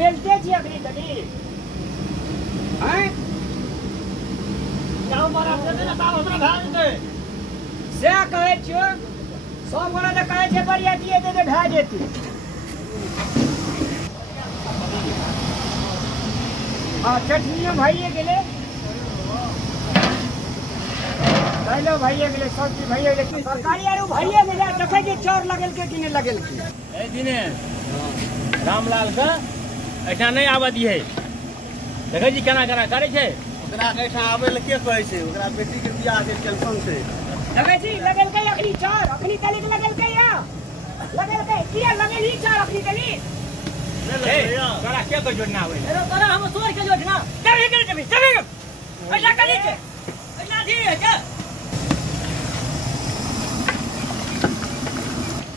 बेलते छी अखनी तनी हैं जाओ मारा से ना काम हमरा भा जेते से कहै छियो सब गोरा ने कहै छै बढ़िया दिए दे भा जेती हां चटनियो भाइए गेले हेलो भाइए गेले सब चीज भाइए गेले सरकारी आरो भाइए गेले देखै जे चोर लगेल के कि नै लगेल की ए दिने रामलाल का ऐसा नहीं आवा दिए देखै जी केना केना करै छै ओकरा कैठा आबै ल के कहै छै ओकरा बेटी के बियाह के टेंशन छै देखै जी लगेल के अखनी चोर अखनी तली लगेल के या लगेल के किया लगेल ही चोर अखनी तली ए तोरा के को जोड़ना आवे अरे तोरा हम चोर के जोड़ना चल के चल ऐसा करी छै ऐसा जी है क्या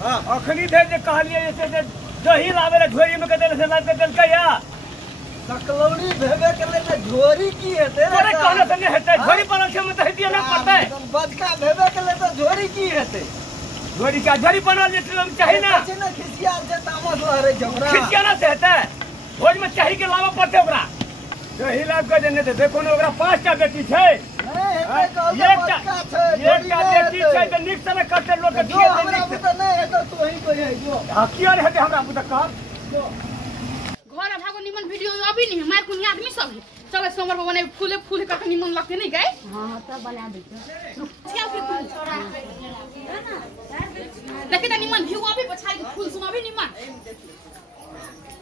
हां अखनी दे जे कहलिए जैसे दही लावे रे झोरी में के देल से लाव के देल के या सकलौड़ी भेबे के ले त झोरी की हेते अरे कहले से नहीं हेते झोरी पर के में दही दिए ना पड़ते बदका भेबे के ले त झोरी की हेते झोरी का झोरी बनल जे हम चाहि ना छै ना खिसिया जे तामस लहरे झगड़ा खिसिया ना से हेते भोज में चाहि के लावा पड़ते ओकरा दही लाव के देने दे देखो ओकरा 5टा बेटी छै एकटा बेटी छै त निक से कटे लोग के दिए हमरा त नै हेतो तू ही कोइ है जो किया हेते हमरा बुझ कह घर भागो निमन वीडियो अभी नहीं हमार कुनी आदमी सब है चलो सोमवार को बने फूले फूल का निमन लगते नहीं गए हां तब बना देते क्या फिर छोड़ा देखि त निमन व्यू अभी पछाई के फूल सुन अभी निमन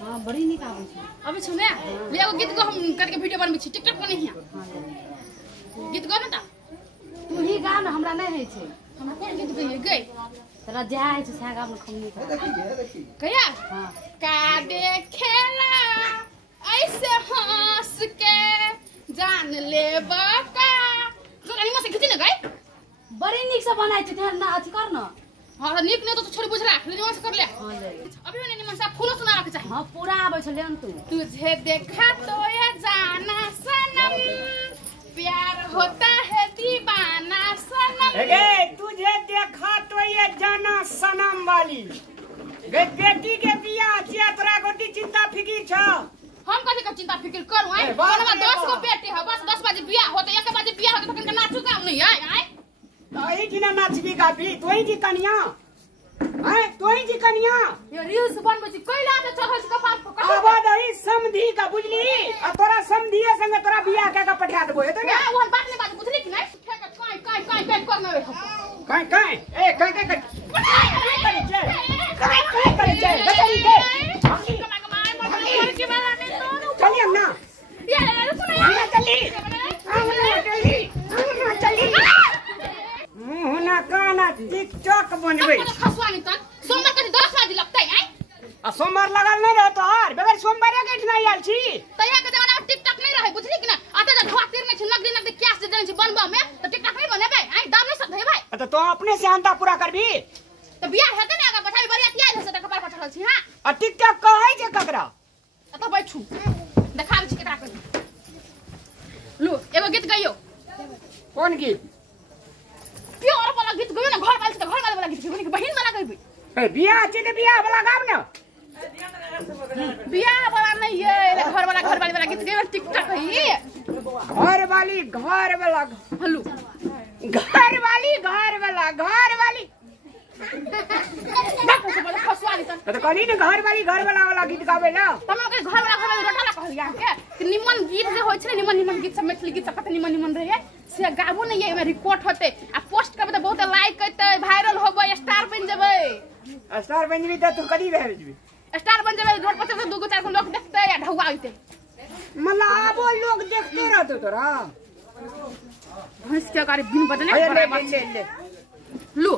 हां बड़ी निक आबै छै अभी सुने ले एगो गीत को हम करके वीडियो बनबै छी टिकटॉक पर नहीं है गीत गा ना तू ही गा ना हमरा नहीं है छै हम कोन गीत गइए गई तोरा जा है छै सागा में खमनी देखी कहिया हां का देखेला ऐसे हंस के जान ले बका तो निमन से खींची ना गई बड़ी निक से बनाई छै ध्यान ना अथी कर ना हां निक नहीं तो छोड़ी बुझ रहा निमन से कर ले हां ले अभी मैंने निमन से फूल सुनावा के चाहिए हां पूरा आबै छै लेन तू तुझे देखा तो ये जाना सनम प्यार होता है दीवाना सनम गे तुझे देखा तो ये जाना सनम वाली गे बेटी के बियाह छिया तोरा गोटी चिंता फिकिर छ हम कथि का चिंता फिक्र करू आई हमरा 10 गो बेटे है बस 10 बजे बियाह होता 1 बजे बियाह होता तखन के नाचू काम नहीं आई तोही की ना नाचबी गाबी तोही की कन्या हैं तोही की कन्या ये रील्स बनबै छी कैला के चढ़ै छी कपार पर आबा दही समधी का बुझली आ तोरा समधिए संगे तोरा बियाह के पठा देबो हेतौ ने ओहन बात नहीं बात बुझली कि नहीं काय करना रे काय ए काय करे छे बेचारी के चलिए ना ये चली मुंह ना काना टिकटॉक बनबै खसवानी तन सोमवार के 10 बजे लगतै आई आ सोमवार लगल नहीं रहतो आर बगैर सोमवारे के नहीं आयल छी तैया के जमाना में टिकटॉक नहीं रहे बुझली कि ना आते त ढोतिर में छ नगदी कैश दे देन छी बनबा में त टिकटॉक नहीं बनेबै आई दाम नहीं सकदै भाई तो अपने से अंता पूरा करबी त बियाह हेतै ने अगर बठाई बरिया तिया है से त कपार पर चढ़ल छी हां आ टिकटॉक कहै छै ककरा त बैठू देखाबै छी केकरा करी लो एगो गीत गइयो कौन गीत प्योर वाला गीत गइयो ना घर वाला गीत गइयो कि बहिन वाला गइबै ए बियाह छै त बियाह वाला गाब न बियाह वाला नहीं है घर वाली वाला गीत गइयो टिकटॉक है घर वाला हल्लू घर वाली खसवानी तन तो कहली ने घर वाला गीत गावे ना तमा के घर वाला रोटा ला कहलिया के कि निमन गीत जे होय छै निमन गीत सब मैथिली गीत सब कते निमन रहे से गाबो नहीं है एमे रिकॉर्ड होते आ पोस्ट करबे त बहुत लाइक करते वायरल होबे स्टार बन जेबै स्टार बन जेबी त तू कदी भेजबी स्टार बन जेबै रोड पर से 2 4 लोग देखते या ढौआ होते मतलब आबो लोग देखते रहतो तोरा भैंस के गाड़ी बिन बदने ले लो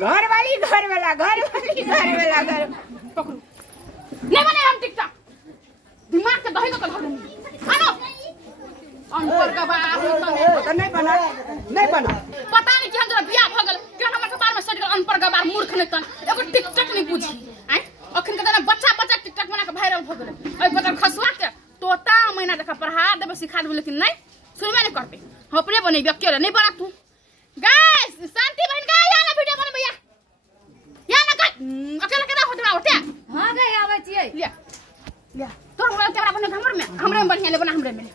घर वाला पकड़ू नहीं बने हम टिकटॉक दिमाग के दही का धर आनो अनपर का बात तो नहीं बना पता नहीं कि हम जरा बियाह भ गेल कि हमर कपार में सट गेल अनपर गबार मूर्ख नहीं तन एगो टिकटॉक नहीं बुझी आई अखन के बच्चा टिकटॉक बना के वायरल भ गेल ओइ पर खसवा के तोता महीना देखा पढ़ा देबे सिखा देबे लेकिन नहीं सुनबे नहीं करते हम अपने बनेबे अकेले नहीं बना तू गाइस शांति बहन का या ना वीडियो बनबे या अकेला केना होत हमरा ओते हां गई आबै छियै ले ले तोर मोबाइल कैमरा बने हमर में हमरे में बढ़िया ले बना हमरे में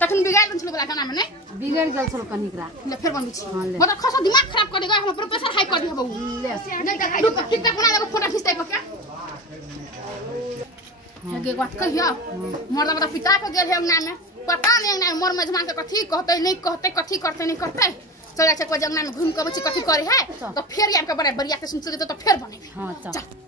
तखन बिगाड़ दन छलो वाला गाना में नहीं बिगड़ गेल छल कनिकरा ले फिर बनबी छी हाँ, ले। मतलब खसा दिमाग खराब कर देगा हम प्रोफेसर हाई कर देबो ले नहीं तू टिकटॉक बना देबो फोटो खींचते को क्या ये बात कहियो मरदा मरदा पिता के गेल है नाम में पता नहीं ना मोर मेजमान के कथी कहते नहीं कहते कथी करते नहीं करते चल जाए कोई जंगना में घूम के बची कथी करे है तो फिर आपके बड़े बढ़िया के सुन तो फिर बनेबे हां चल चल